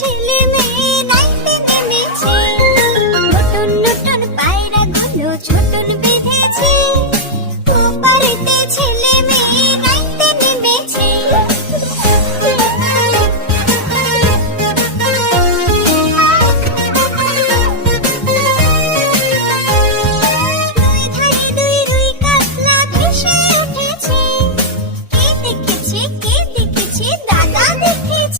ছেলে মেয়ে নাইতে নেমেছে, নতুন নতুন পায়রাগুলো ছোটন বেঁধেছে, ওপারেতে ছেলে মেয়ে নাইতে নেমেছে। দুই ধারে দুই রুই কাতলা ভেসে উঠেছে, কে দেখেছে দাদা দেখেছে।